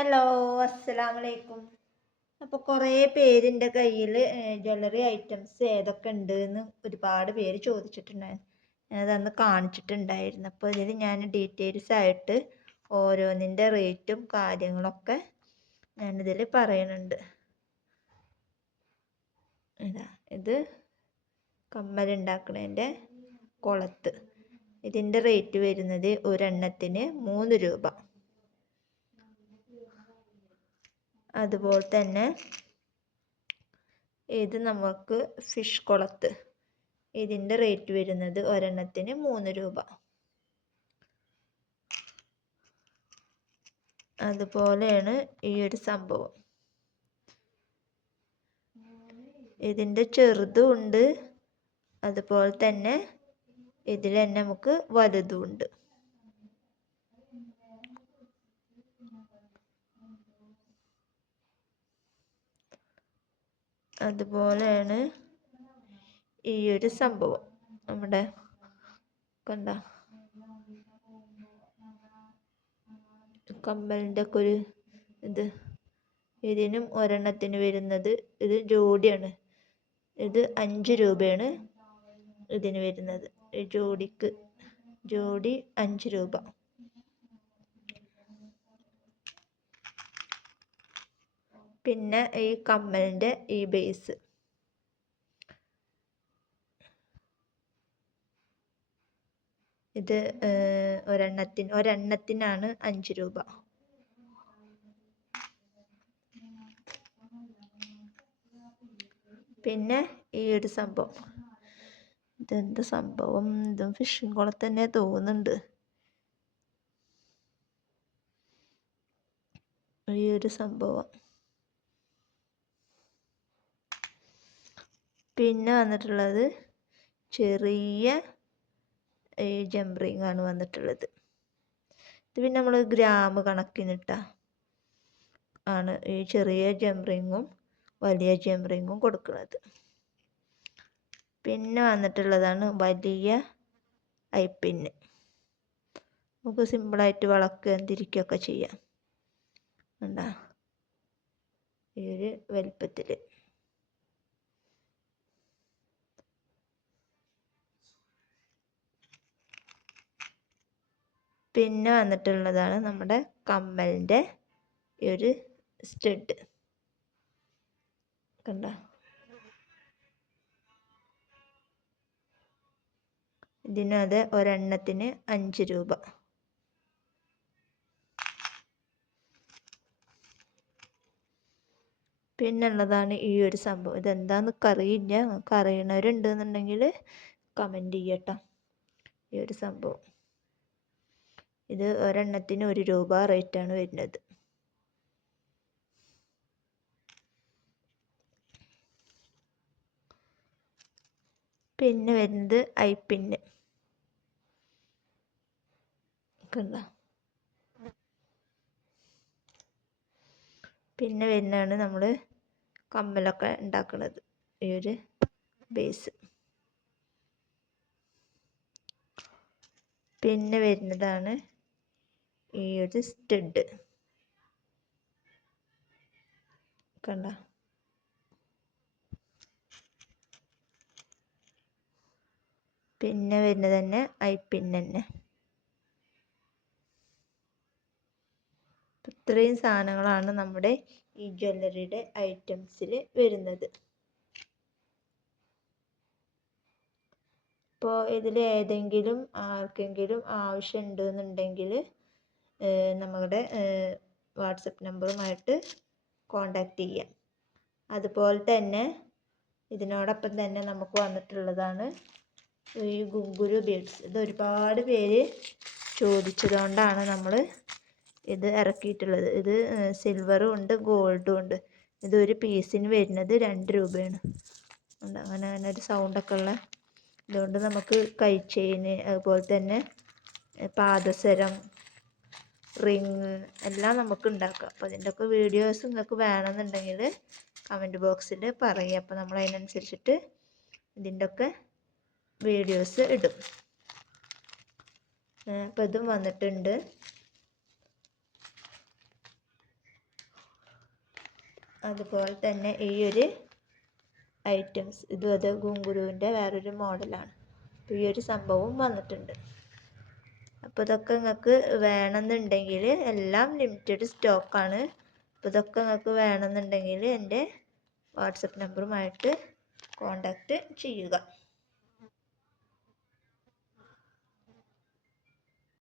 Hello, അസ്സലാമലൈക്കും. അപ്പോൾ കുറേ പേരിൻ്റെ കയ്യിൽ ജ്വല്ലറി ഐറ്റംസ് ഏതൊക്കെ ഉണ്ട് എന്ന് ഒരുപാട് പേര് ചോദിച്ചിട്ടുണ്ടായിരുന്നു. ഞാനതന്ന് കാണിച്ചിട്ടുണ്ടായിരുന്നു. അപ്പോൾ ഇതിൽ ഞാൻ ഡീറ്റെയിൽസ് ആയിട്ട് ഓരോന്നിൻ്റെ റേറ്റും കാര്യങ്ങളൊക്കെ ഞാനിതിൽ പറയുന്നുണ്ട്. ഇത് കമ്മലുണ്ടാക്കുന്നതിൻ്റെ കുളത്ത്. ഇതിൻ്റെ റേറ്റ് വരുന്നത് ഒരെണ്ണത്തിന് 3 രൂപ. അതുപോലെ തന്നെ ഇത് നമുക്ക് ഫിഷ് കുളത്ത്. ഇതിൻ്റെ റേറ്റ് വരുന്നത് ഒരെണ്ണത്തിന് 3 രൂപ. അതുപോലെയാണ് ഈ ഒരു സംഭവം. ഇതിൻ്റെ ചെറുതും ഉണ്ട്, അതുപോലെ തന്നെ ഇതിൽ തന്നെ നമുക്ക് വലുതും ഉണ്ട്. അതുപോലെയാണ് ഈ ഒരു സംഭവം. നമ്മുടെ കണ്ട കമ്മലിൻ്റെ ഒക്കെ ഒരു ഇത്. ഇതിനും ഒരെണ്ണത്തിന് വരുന്നത്, ഇത് ജോഡിയാണ്. ഇത് 5 രൂപയാണ് ഇതിന് വരുന്നത്. ജോഡിക്ക് ജോഡി 5 രൂപ. പിന്നെ ഈ കമ്മലിൻ്റെ ഈ ബേസ് ഇത് ഒരെണ്ണത്തിനാണ് 5 രൂപ. പിന്നെ ഈ ഒരു സംഭവം, ഇതെന്ത് സംഭവം? ഇതും ഫിഷിംഗ് കുളത്ത് തന്നെ തോന്നുന്നുണ്ട്. ഈ ഒരു സംഭവം. പിന്നെ വന്നിട്ടുള്ളത് ചെറിയ ഈ ജംറിങ് ആണ് വന്നിട്ടുള്ളത്. ഇത് പിന്നെ നമ്മൾ ഗ്രാം കണക്കിനിട്ട ആണ് ഈ ചെറിയ ജംറിങ്ങും വലിയ ജംറിങ്ങും കൊടുക്കുന്നത്. പിന്നെ വന്നിട്ടുള്ളതാണ് വലിയ ഐപ്പിന്ന്. നമുക്ക് സിമ്പിളായിട്ട് വളക്കുകയും തിരിക്കുകയൊക്കെ ചെയ്യാം. കണ്ടോ, ഈ ഒരു വലിപ്പത്തിൽ. പിന്നെ വന്നിട്ടുള്ളതാണ് നമ്മുടെ കമ്മലിൻ്റെ ഈ ഒരു സ്റ്റഡ്. കണ്ട, ഇതിനത് ഒരെണ്ണത്തിന് 5 രൂപ. പിന്നുള്ളതാണ് ഈ ഒരു സംഭവം. ഇതെന്താണെന്നൊക്കെ അറിയില്ല. നമുക്ക് അറിയണവരുണ്ടെന്നുണ്ടെങ്കിൽ കമൻറ്റ് ചെയ്യട്ടോ. ഈ ഒരു സംഭവം ഇത് ഒരെണ്ണത്തിന് 1 രൂപ റേറ്റാണ് വരുന്നത്. പിന്നെ വരുന്നത് ഐപ്പിന്ന്. കണ്ട, പിന്നെ വരുന്നതാണ് നമ്മൾ കമ്മലൊക്കെ ഉണ്ടാക്കുന്നത്, ഈ ഒരു ബേസ്. പിന്നെ വരുന്നതാണ് ഈ ഒരു സ്റ്റഡ്. കണ്ട, പിന്നെ വരുന്നത് തന്നെ ഐപ്പിൻ തന്നെ. ഇത്രയും സാധനങ്ങളാണ് നമ്മുടെ ഈ ജ്വല്ലറിയുടെ ഐറ്റംസിൽ വരുന്നത്. ഇപ്പോൾ ഇതിൽ ഏതെങ്കിലും ആർക്കെങ്കിലും ആവശ്യമുണ്ട് എന്നുണ്ടെങ്കിൽ നമ്മുടെ വാട്സപ്പ് നമ്പറുമായിട്ട് കോണ്ടാക്റ്റ് ചെയ്യാം. അതുപോലെ തന്നെ ഇതിനോടൊപ്പം തന്നെ നമുക്ക് വന്നിട്ടുള്ളതാണ് ഈ ഗുങ്കുരു ബീഡ്സ്. ഇത് ഒരുപാട് പേര് ചോദിച്ചതുകൊണ്ടാണ് നമ്മൾ ഇത് ഇറക്കിയിട്ടുള്ളത്. ഇത് സിൽവറും ഉണ്ട് ഗോൾഡും ഉണ്ട്. ഇതൊരു പീസിന് വരുന്നത് 2 രൂപയാണ്. അങ്ങനെ ഒരു സൗണ്ടൊക്കെ ഉള്ള. അതുകൊണ്ട് നമുക്ക് കൈ ചെയിന്, അതുപോലെ തന്നെ പാദസരം, റിങ് എല്ലാം നമുക്ക് ഉണ്ടാക്കാം. അപ്പോൾ അതിൻ്റെയൊക്കെ വീഡിയോസ് നിങ്ങൾക്ക് വേണമെന്നുണ്ടെങ്കിൽ കമൻറ്റ് ബോക്സിൽ പറയുക. അപ്പോൾ നമ്മൾ അതിനനുസരിച്ചിട്ട് ഇതിൻ്റെയൊക്കെ വീഡിയോസ് ഇടും. അപ്പോൾ ഇതും വന്നിട്ടുണ്ട്. അതുപോലെ തന്നെ ഈ ഒരു ഐറ്റംസ് ഇതും അത് ഗുങ്കുരുവിൻ്റെ വേറൊരു മോഡലാണ്. അപ്പോൾ ഈ ഒരു സംഭവം വന്നിട്ടുണ്ട്. അപ്പോൾ ഇതൊക്കെ നിങ്ങൾക്ക് വേണമെന്നുണ്ടെങ്കിൽ എല്ലാം ലിമിറ്റഡ് സ്റ്റോക്കാണ്. അപ്പോൾ ഇതൊക്കെ നിങ്ങൾക്ക് വേണമെന്നുണ്ടെങ്കിൽ എൻ്റെ വാട്സപ്പ് നമ്പറുമായിട്ട് കോണ്ടാക്റ്റ് ചെയ്യുക.